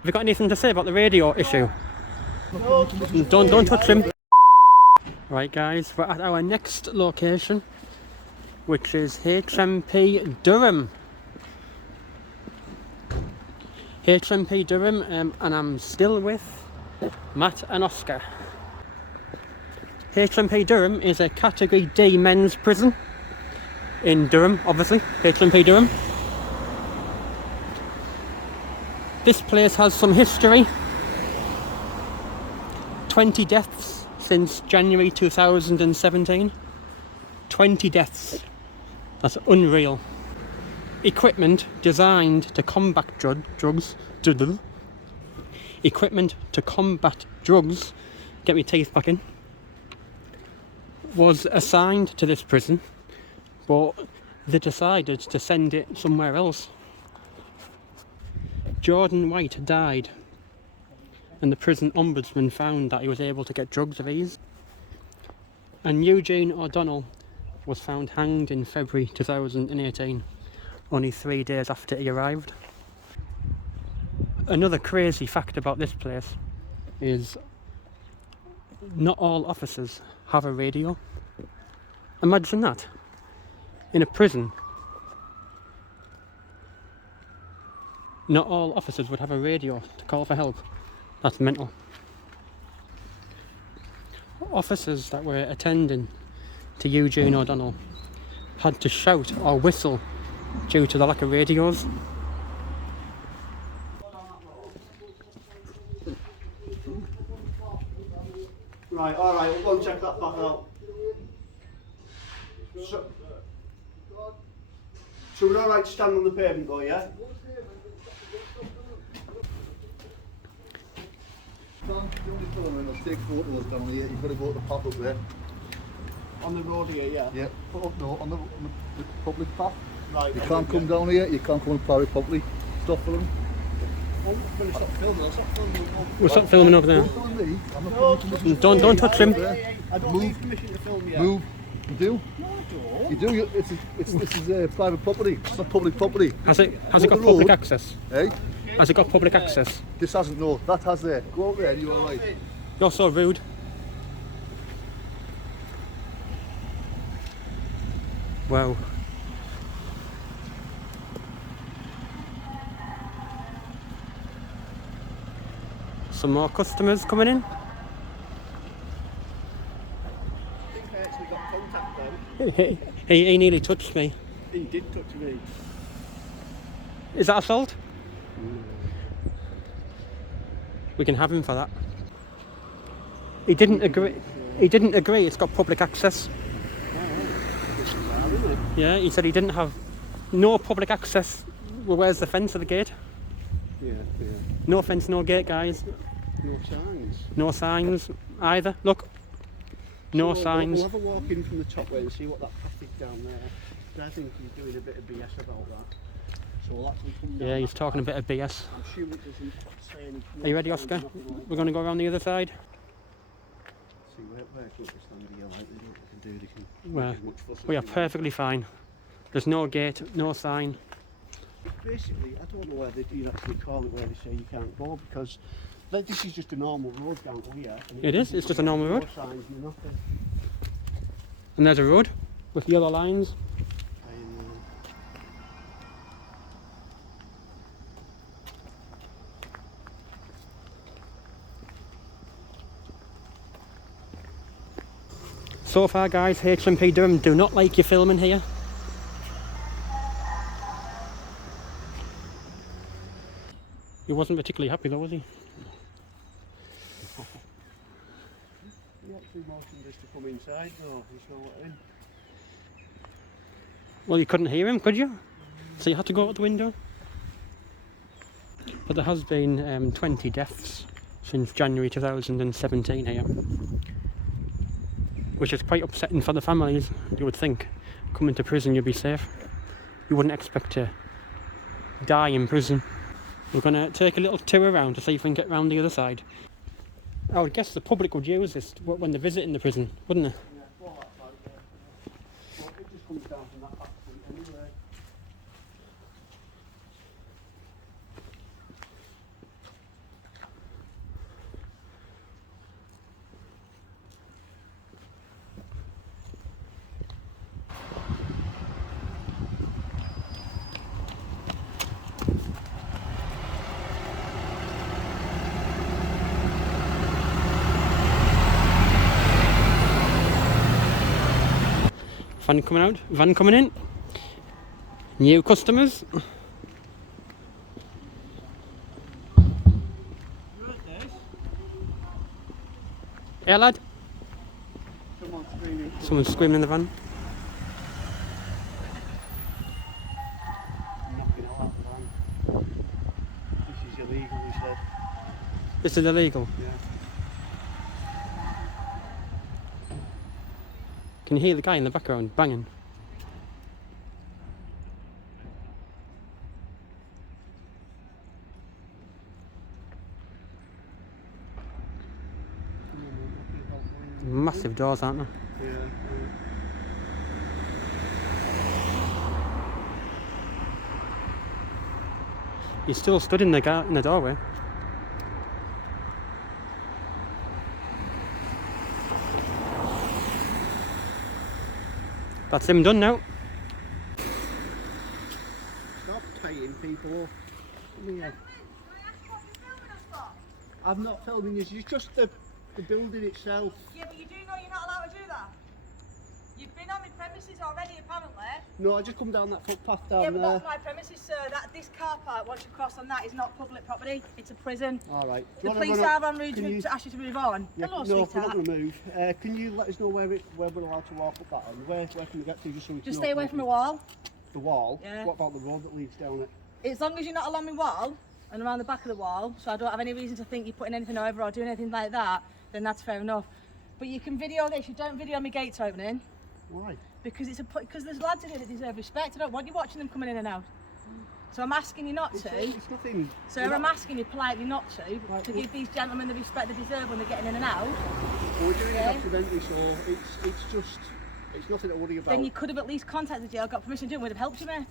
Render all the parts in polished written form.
Have you got anything to say about the radio issue? Don't touch him. Right guys, we're at our next location, which is HMP Durham. HMP Durham, and I'm still with Matt and Oscar. HMP Durham is a Category D men's prison in Durham, obviously. HMP Durham. This place has some history. 20 deaths since January 2017. 20 deaths. That's unreal. Equipment designed to combat drugs. Equipment to combat drugs, get my teeth back in, was assigned to this prison, but they decided to send it somewhere else. Jordan White died, and the prison ombudsman found that he was able to get drugs of ease. And Eugene O'Donnell was found hanged in February 2018, only 3 days after he arrived. Another crazy fact about this place is not all officers have a radio. Imagine that. In a prison, not all officers would have a radio to call for help. That's mental. Officers that were attending to Eugene O'Donnell had to shout or whistle due to the lack of radios. Right, alright, we'll go and check that back out. So we're alright to stand on the pavement though, yeah? The only problem is take photos down here, you've got to go to the pop up there. On the road here, yeah? Yeah, no, on the public path. Right. You can't come down here, you can't come and plough it properly. Stop filming. Oh, but stop filming, I'll stop filming. We'll stop filming over there. Don't touch him. I don't need permission to film yet. Move. You do? No, I don't. You do, this is private property, it's not public property. Has it got public access? Hey? Has it got public access? This hasn't, no, that has there. Go out there, you're alright. You're so rude. Wow. Some more customers coming in. I think I actually got contact then. He nearly touched me. He did touch me. Is that assault? We can have him for that. He didn't agree. He didn't agree. It's got public access. Yeah, he said he didn't have no public access. Well, where's the fence of the gate? Yeah. No fence, no gate, guys. No signs. No signs either. Look. No signs. We'll have a walk in from the top way and see what that path is down there. I think he's doing a bit of BS about that. So we'll actually come down. Yeah, he's talking a bit of BS. I'm sure it doesn't say anything. Are you ready, Oscar? We're going to go around the other side. See where can we stand here like they can do. They can Well, make as much fuss as we are they want. perfectly fine. There's no gate, no sign. Basically, I don't know where they do actually call it where they say you can't go, because this is just a normal road down to here. And It is, it's just a normal road. No signs, nothing. And there's a road with yellow lines. So far guys, HMP Durham do not like you filming here. He wasn't particularly happy though, was he? He actually motioned us to come inside though, he's not in. Well, you couldn't hear him, could you? So you had to go out the window. But there has been 20 deaths since January 2017 here. Which is quite upsetting for the families. You would think coming to prison you'd be safe. You wouldn't expect to die in prison. We're going to take a little tour around to see if we can get round the other side. I would guess the public would use this when they're visiting the prison, wouldn't they? Yeah, well, that's right, yeah. Well, it just comes down from that back street anyway. Van coming out, van coming in. New customers. Hey lad. Someone's screaming in the van. Knocking out that van. This is illegal, he said. This is illegal. Yeah. Can you hear the guy in the background banging? Massive doors, aren't there? Yeah. He's still stood in the doorway. That's him done now. Stop paying people off. Come here. I'm not filming you, it's just the building itself. Yeah, but you do know you're not allowed to do that. You've been on my premises already, apparently. No, I just come down that footpath down Yeah, but there. that's my premises, sir. This car park, once you cross on that, is not public property. It's a prison. All right. The police are en route to ask you to move on. Yeah, Hello, no, we're sweetheart. not going to move. Can you let us know where we're allowed to walk up that end? Where can we get to just so we can Just stay away from the wall. The wall? Yeah. What about the road that leads down it? As long as you're not along the wall and around the back of the wall, so I don't have any reason to think you're putting anything over or doing anything like that, then that's fair enough. But you can video this. You don't video my gates opening. Why? Because there's lads in here that deserve respect. I don't want you watching them coming in and out. So I'm asking you not to. It's nothing. Sir, I'm asking you politely not to give these gentlemen the respect they deserve when they're getting in and out. We're doing Yeah. it accidentally, so it's nothing to worry about. Then you could have at least contacted the jail, got permission to do it, would have helped you, mate.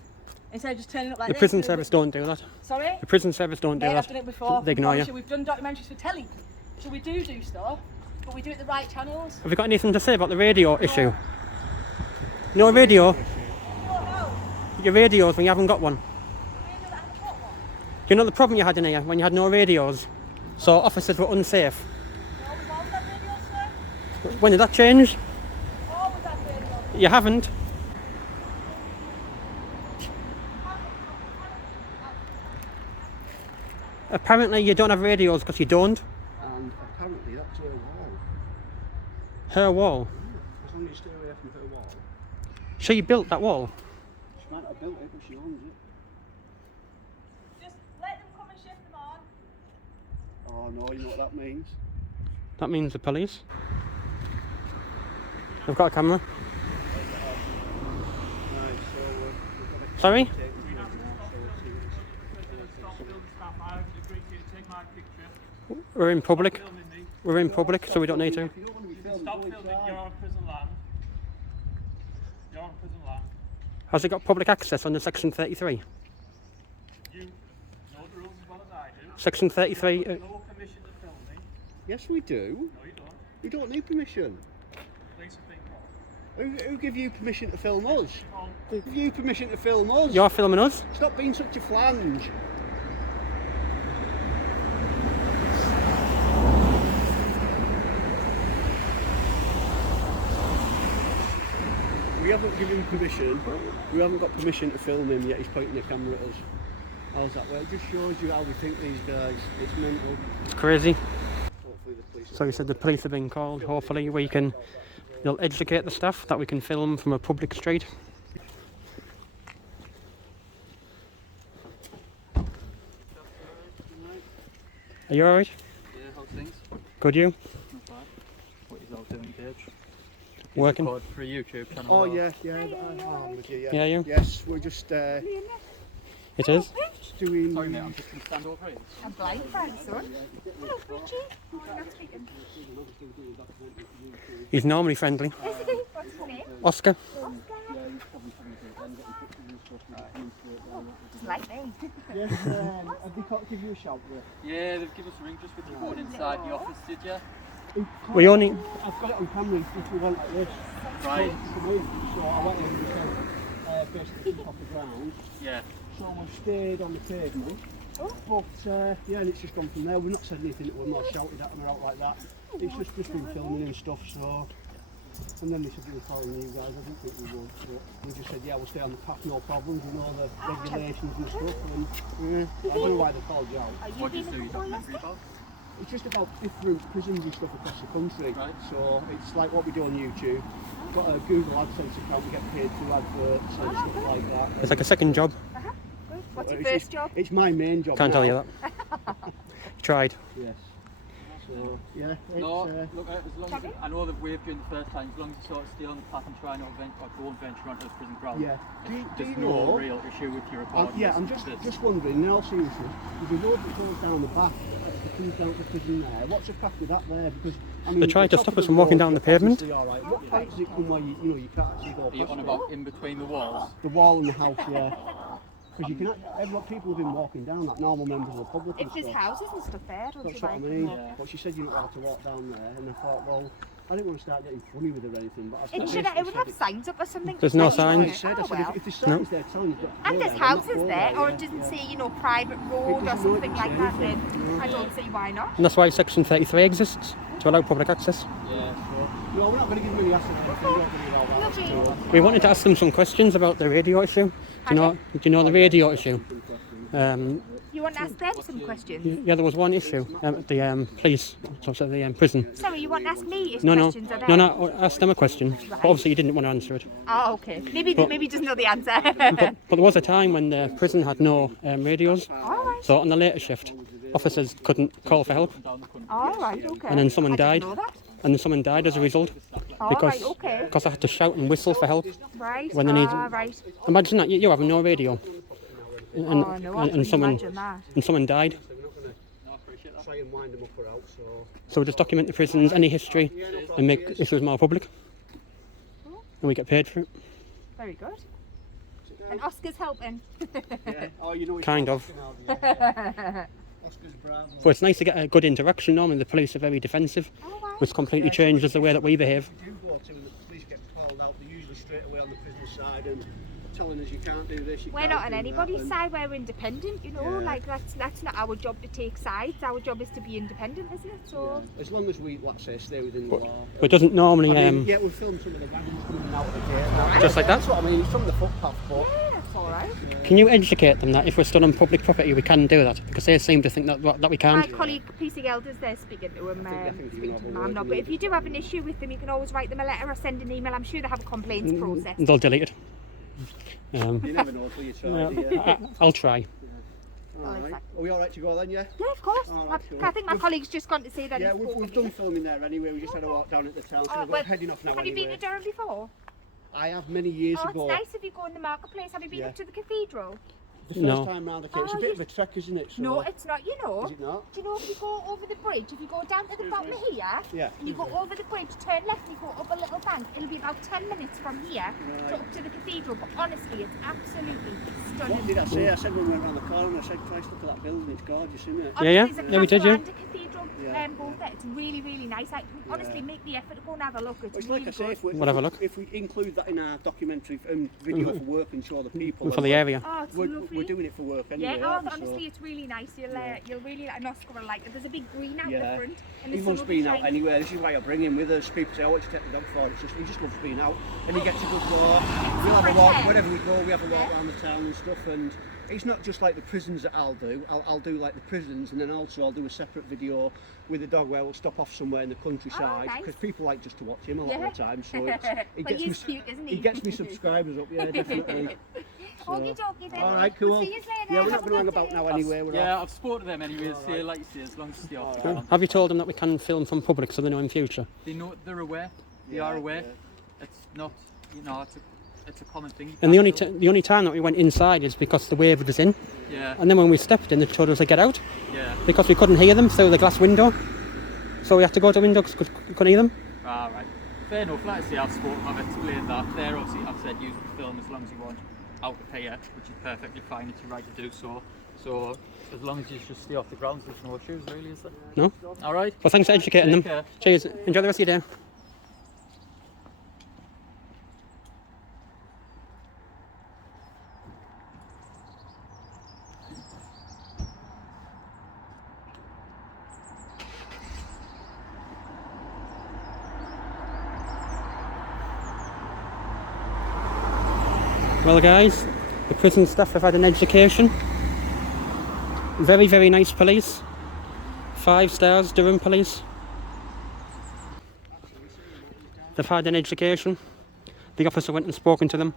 Instead of just turning up like The this. prison service don't do that. Sorry? The prison service don't do Mate, that. I've done it before. They ignore you. We've done documentaries for telly. So we do stuff, but we do it the right channels. Have you got anything to say about the radio issue? No radio? No. Your radios when you haven't got one. I haven't got one. You know the problem you had in here when you had no radios? So officers were unsafe. No, we've always had radio, sir. When did that change? Always had radio. You haven't. Apparently you don't have radios because you don't. And apparently that's her wall. Her wall. As long as you stay away from her wall. She built that wall. She might have built it, but she owns it. Just let them come and shift them on. Oh no, you know what that means? That means the police. We've got a camera. Right, so we've got to Sorry? take it. We're in public. We're in public, so we don't need to. If you don't want to be filmed, Stop go filming, inside. you're on prison land. You're on prison land. Has it got public access under Section 33? You know the rules as well as I do. Section 33. No permission to film me. Yes, we do. No, you don't. We don't need permission. Police have been called. Who give you permission to film us? Called. Who give you permission to film us? You're filming us? Stop being such a flange. We haven't given permission. We haven't got permission to film him yet. He's pointing the camera at us. How's that? Well, it just shows you how we think these guys. It's mental. It's crazy. Hopefully the police. So you said the police have been called. Hopefully they'll educate the staff that we can film from a public street. Are you alright? Yeah, how's things? Good, you? Not bad. What is all doing, Dave? Working? Record for a YouTube channel. Oh or- yeah, I'm with you. Yeah. Yeah, you? Yes, we're just It is? doing. Sorry mate, I'm just going to stand over here. I'm blind, thanks, son. Hello, Bridgie. Oh, you're not speaking. He's normally friendly. What's your name? Oscar? Doesn't like me. Yes, have they got to give you a shout? Yeah, they've given us a ring just with you going inside the office, did you? We only... I've got it on camera if we went like this. Right. So I went in and said, basically off the ground. Yeah. So we've stayed on the pavement. But yeah, and it's just gone from there. We've not said anything that we're not shouted at them or out like that. It's just been filming and stuff, so And then they said they were following you guys. I didn't think we would, but we just said, yeah, we'll stay on the path, no problems. We know the regulations and stuff. And I don't know why they called you out. What do you do? You documentary about? It's just about different prisons and stuff across the country. Right. So it's like what we do on YouTube. Got a Google AdSense account, we get paid through adverts and stuff like that. It's like a second job. Good. What's your It's- first job? It's my main job. Can't tell now. you that. You tried. Yes. So yeah, it's, No, look, as long as I know they've waived you in the first time, as long as you sort of stay on the path and try not to go and venture onto the prison ground. yeah. There's you no know? real issue with your recording. Yeah, I'm just wondering. In all seriousness, there's a road that goes down the back that comes down to the prison there. What's the crack with that there? Because I mean, They tried to the top stop of us the from walking road down the is pavement. obviously all right. What point does it come where you can't actually go Are you past on it? about in between the walls? The wall and the house, yeah. Because you can, people have been walking down, like normal members of the public and If there's stuff. houses and stuff there, I don't That's see what why I you mean. couldn't walk. But she said you don't have to walk down there, and I thought, well, I didn't want to start getting funny with her or anything, but I've It should basically it would said have signs up or something. There's no to say, signs. I said, Oh, well. if there's signs there telling you not to go And there's there, then not houses go there, or yeah, it doesn't yeah. say, you know, private road or doesn't something say like that, then anything. I don't see why not. And that's why Section 33 exists, to allow public access. Yeah, sure. No, we're not going to give them any acid. We're not going to allow that. Lovely. We wanted to ask them some questions about the radio issue. Do you know the radio issue? You want to ask them some questions? Yeah, there was one issue at the police, so the prison. Sorry, you want to ask me No, questions? Or them? no, ask them a question. But obviously you didn't want to answer it. Oh, okay. Maybe he doesn't know the answer. But there was a time when the prison had no radios. All right. So on the later shift, officers couldn't call for help. All right, okay. And then someone I didn't died. know that. And then someone died as a result. All Because right, okay. I had to shout and whistle for help. Right. when they need- Right. Imagine that, you having no radio. And, Oh, no, I and couldn't someone imagine that. and someone died. So we're not going to try and wind them up or out, so... So we just document the prisons, any history, and make issues more public. And we get paid for it. Very good. And Oscar's helping. Yeah. Oh, you know he's Kind got of. Oscar now, yeah. Oscar's bravo. But it's nice to get a good interaction. Normally the police are very defensive, Oh, right. which completely changes the way that we behave. If you do go to and the police get called out, they're usually straight away on the prison side and telling us you can't do this, you We're can't not on do anybody's that, and- side, we're independent, you know, Yeah. like that's not our job to take sides, our job is to be independent, isn't it? So, Yeah. As long as we, like I say, stay within the law. But it doesn't normally, I mean, yeah, we filmed some of the wagons coming out of the gate. Now, Just like that? That's what I mean, it's from the footpath, but... yeah, that's alright. can you educate them that if we're still on public property we can do that? Because they seem to think that we My can't. colleague, PC Elders, they're speaking to him, I think speaking you to can them, I'm not. But if you do have an issue with them, you can always write them a letter or send an email. I'm sure they have a complaints process. They'll delete it. You never know until you try, do you? I'll try. Alright. Are we alright to go then, yeah? Yeah, of course. Alright, cool. I think my colleague's just gone to say that Yeah, he's we've spoken to done you. filming there anyway, we just had a walk down at the town, so Oh, we're well, heading off now have you anyway. been to Durham before? I have many years Oh, ago. it's nice if you go in the marketplace. Have you been Yeah. up to the cathedral? The first No. time round, okay, it's a Oh, bit you- of a trek, isn't it? So, No, it's not. You know. Is it not? Do you know if you go over the bridge, if you go down to the bottom of here, Yeah. and you go over the bridge, turn left, and you go up a little bank, it'll be about 10 minutes from here to up to the cathedral. But honestly, it's absolutely What stunning. did I say? I said when we went around the corner, I said, Christ, look at that building, it's gorgeous, isn't it? Yeah, yeah. Honestly, Yeah, we did, yeah. And a cathedral, Yeah. both there. It's really, really nice. Honestly, make the effort to go and have a look. It's It's really like I say, good. if we, We'll have a look. if we include that in our documentary video for work and show the people, For the area. Oh, it's we're lovely. doing it for work anyway. Yeah, aren't we? honestly, So, it's really nice. You'll really like, and Oscar will like it. There's a big green out the yeah. front, and the He sun loves will be being out shining. anywhere. This is why I bring him with us. People say, "Oh, what do you take the dog for?" It's just he just loves being out, and he gets a good walk. We'll have a walk wherever we go. We have a walk around the town and stuff, and it's not just like the prisons that I'll do. I'll do like the prisons, and then also I'll do a separate video with the dog where we'll stop off somewhere in the countryside nice. because people like just to watch him a lot Yeah. of the time. So it But gets he's me. cute, isn't He he? gets me subscribers up, yeah, definitely. Okie dokie then. All right, cool. We'll see you later. Yeah, we're Have not a going to hang good about day. now anyway. We're Yeah, off. I've spoken to them anyway. Say, like you say, as long as they stay off the ground. Have you told them that we can film from public so they know in future? They know, they're aware. They Yeah, are aware. yeah. It's not, you know, it's a common thing. You And the can't only film. the only time that we went inside is because the wave was in. Yeah, And then when we stepped in, they told us to get out yeah. because we couldn't hear them through the glass window. So we had to go to the window because we couldn't hear them. Ah, right. Fair enough. Like I say, I've spoken, I've explained that. There, obviously, I've said use the film as long as you want out of here, which is perfectly fine. It's your right to do so. So, as long as you just stay off the ground, there's no issues, really, is there? No? All right. Well, thanks for educating Take them. care. Cheers. Enjoy the rest of your day. Well guys, the prison staff have had an education. Very, very nice police. 5 stars, Durham police. They've had an education. The officer went and spoken to them.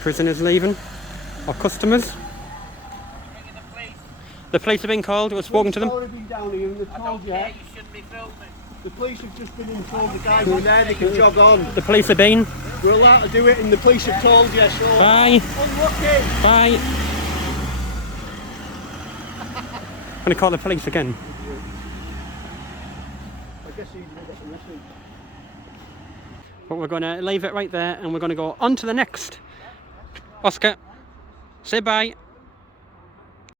Prisoners leaving, or customers. The police have been called, we've spoken to them. The police have just been in told the guys in there they can jog on. The police have been. We're allowed to do it and the police have told you, so... Bye. Unlucky. Bye. I'm going to call the police again. I guess you didn't get the message. But we're going to leave it right there and we're going to go on to the next. Oscar, say bye.